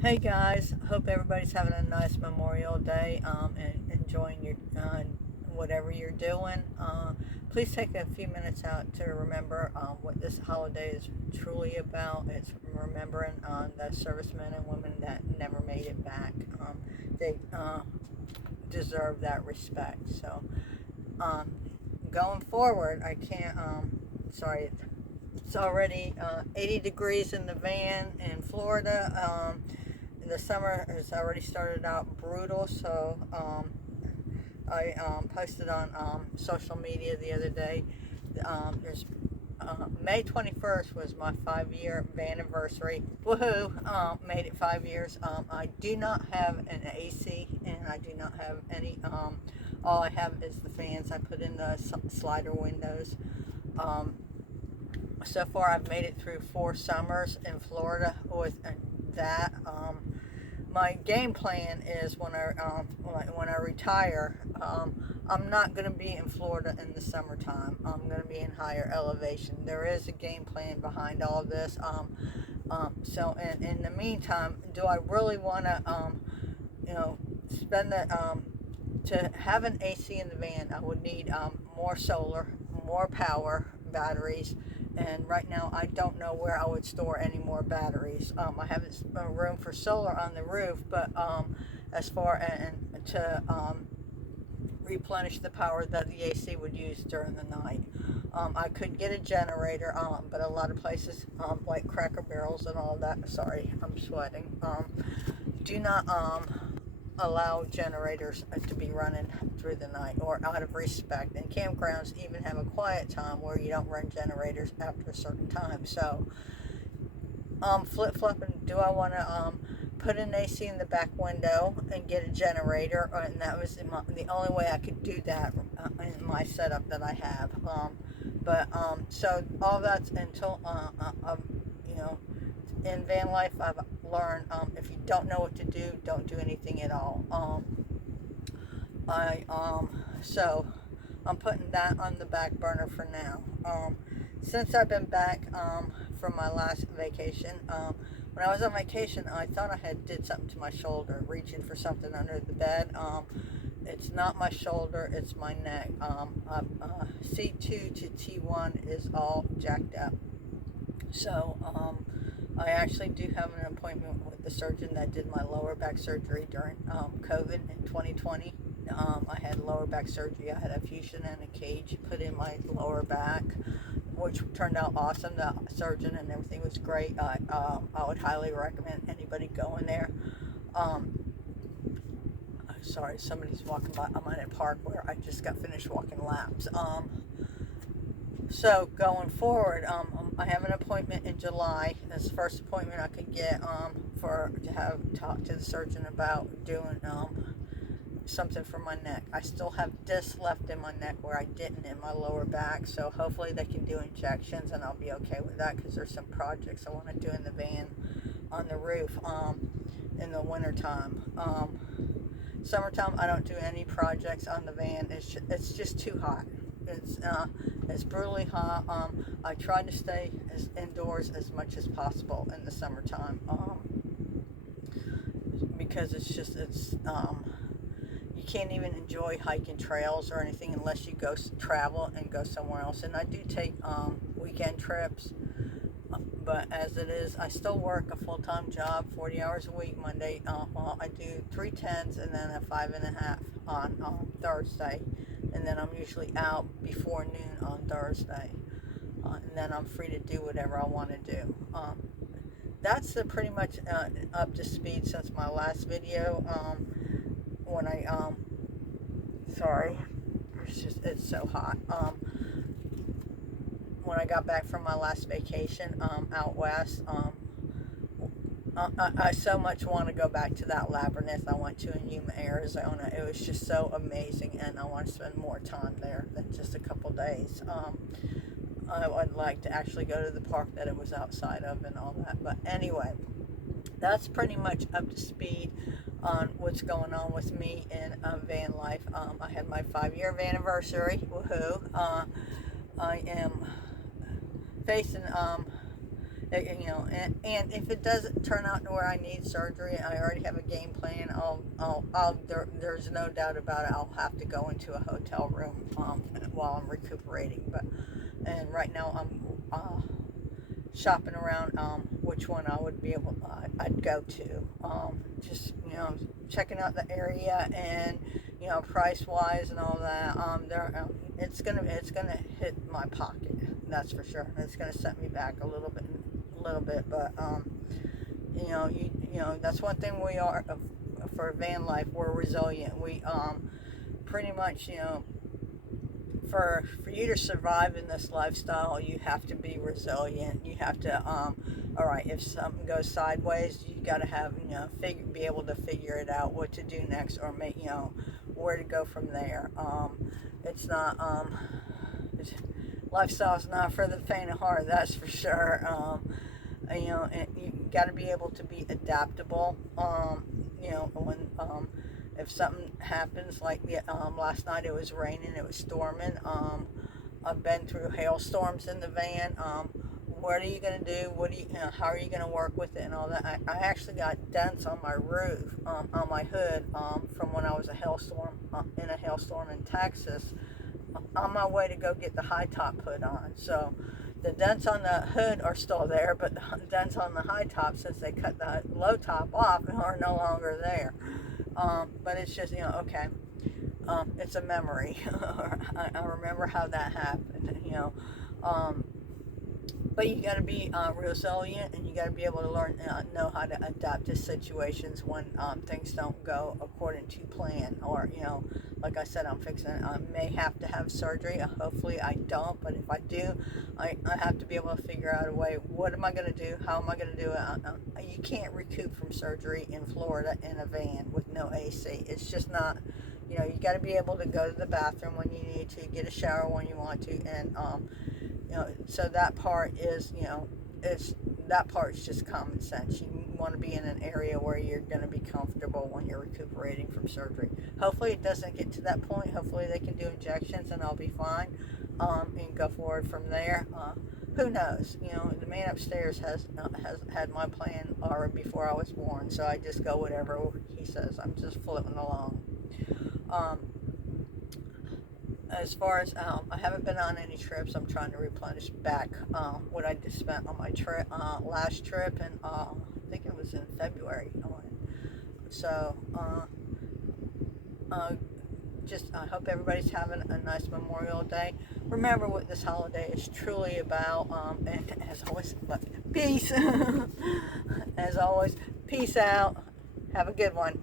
Hey guys, hope everybody's having a nice Memorial Day and enjoying your whatever you're doing. Please take a few minutes out to remember what this holiday is truly about. It's remembering the servicemen and women that never made it back. They deserve that respect. So um, going forward, I can't. Sorry, it's already 80 degrees in the van in Florida. The summer has already started out brutal, so I posted on social media the other day. There's May 21st was my 5-year vaniversary. Woohoo! Made it 5 years. I do not have an AC, and I do not have any. All I have is the fans I put in the slider windows. Um, so far, I've made it through 4 summers in Florida with that. My game plan is when I retire, I'm not going to be in Florida in the summertime. I'm going to be in higher elevation. There is a game plan behind all of this. So in the meantime, do I really want to, spend the to have an AC in the van? I would need more solar, more power, batteries, and right now I don't know where I would store any more batteries. I have room for solar on the roof, but as far and to replenish the power that the AC would use during the night. I could get a generator, but a lot of places, like Cracker Barrels and all that, sorry, I'm sweating, do not allow generators to be running through the night, or out of respect. And campgrounds even have a quiet time where you don't run generators after a certain time. So flip-flopping, do I want to put an AC in the back window and get a generator? And that was the only way I could do that in my setup that I have. So all that's until you know in van life, I've learned, if you don't know what to do, don't do anything at all. I so I'm putting that on the back burner for now. Since I've been back from my last vacation, when I was on vacation, I thought I had did something to my shoulder, reaching for something under the bed. It's not my shoulder, it's my neck. C2 to T1 is all jacked up. So I actually do have an appointment with the surgeon that did my lower back surgery during COVID in 2020. I had lower back surgery. I had a fusion and a cage put in my lower back, which turned out awesome. The surgeon and everything was great. I would highly recommend anybody going there. Sorry, somebody's walking by. I'm at a park where I just got finished walking laps. So going forward, I have an appointment in July. That's the first appointment I could get for to have talk to the surgeon about doing something for my neck. I still have discs left in my neck where I didn't in my lower back. So hopefully they can do injections and I'll be okay with that, because there's some projects I want to do in the van on the roof in the wintertime. Summertime, I don't do any projects on the van. It's just too hot. It's brutally hot. I try to stay indoors as much as possible in the summertime, because it's you can't even enjoy hiking trails or anything unless you go travel and go somewhere else. And I do take weekend trips, but as it is, I still work a full-time job, 40 hours a week. Monday, I do 3 10s and then a 5.5 on Thursday, and then I'm usually out before noon on Thursday, and then I'm free to do whatever I want to do. That's pretty much up to speed since my last video. When I sorry, it's so hot. When I got back from my last vacation out west, I so much want to go back to that labyrinth I went to in Yuma, Arizona. It was just so amazing, and I want to spend more time there than just a couple days. I would like to actually go to the park that it was outside of and all that. But anyway, that's pretty much up to speed on what's going on with me in van life. I had my 5-year anniversary. Woohoo! I am facing And if it doesn't turn out to where I need surgery, I already have a game plan. There's no doubt about it. I'll have to go into a hotel room while I'm recuperating. And right now I'm shopping around which one I would be able I'd go to. Just checking out the area and price wise and all that. It's gonna hit my pocket. That's for sure. It's gonna set me back a little bit. But that's one thing we are for van life. We're resilient. We pretty much for you to survive in this lifestyle, you have to be resilient. You have to all right, if something goes sideways, you got to have be able to figure it out, what to do next, or make where to go from there. It's not lifestyle's not for the faint of heart, that's for sure. And you got to be able to be adaptable. When if something happens, like last night it was raining, it was storming. I've been through hailstorms in the van. What are you gonna do? How are you gonna work with it and all that? I actually got dents on my roof, on my hood, from when I was in a hailstorm in Texas, on my way to go get the high top put on. So the dents on the hood are still there, but the dents on the high top, since they cut the low top off, are no longer there. But it's just, okay. It's a memory. I remember how that happened, but you got to be resilient, and you got to be able to know how to adapt to situations when things don't go according to plan. Or, like I said, I may have to have surgery. Hopefully I don't, but if I do, I have to be able to figure out a way. What am I going to do? How am I going to do it? You can't recoup from surgery in Florida in a van with no AC. It's just not, you got to be able to go to the bathroom when you need to, get a shower when you want to, and so that part is, that part's just common sense. You want to be in an area where you're going to be comfortable when you're recuperating from surgery. Hopefully it doesn't get to that point. Hopefully they can do injections and I'll be fine, and go forward from there. Who knows? The man upstairs has had my plan already before I was born, so I just go whatever he says. I'm just floating along. As far as I haven't been on any trips. I'm trying to replenish back what I just spent on my trip, last trip, and I think it was in February. So I hope everybody's having a nice Memorial Day. Remember what this holiday is truly about, and as always, peace. As always, peace out. Have a good one.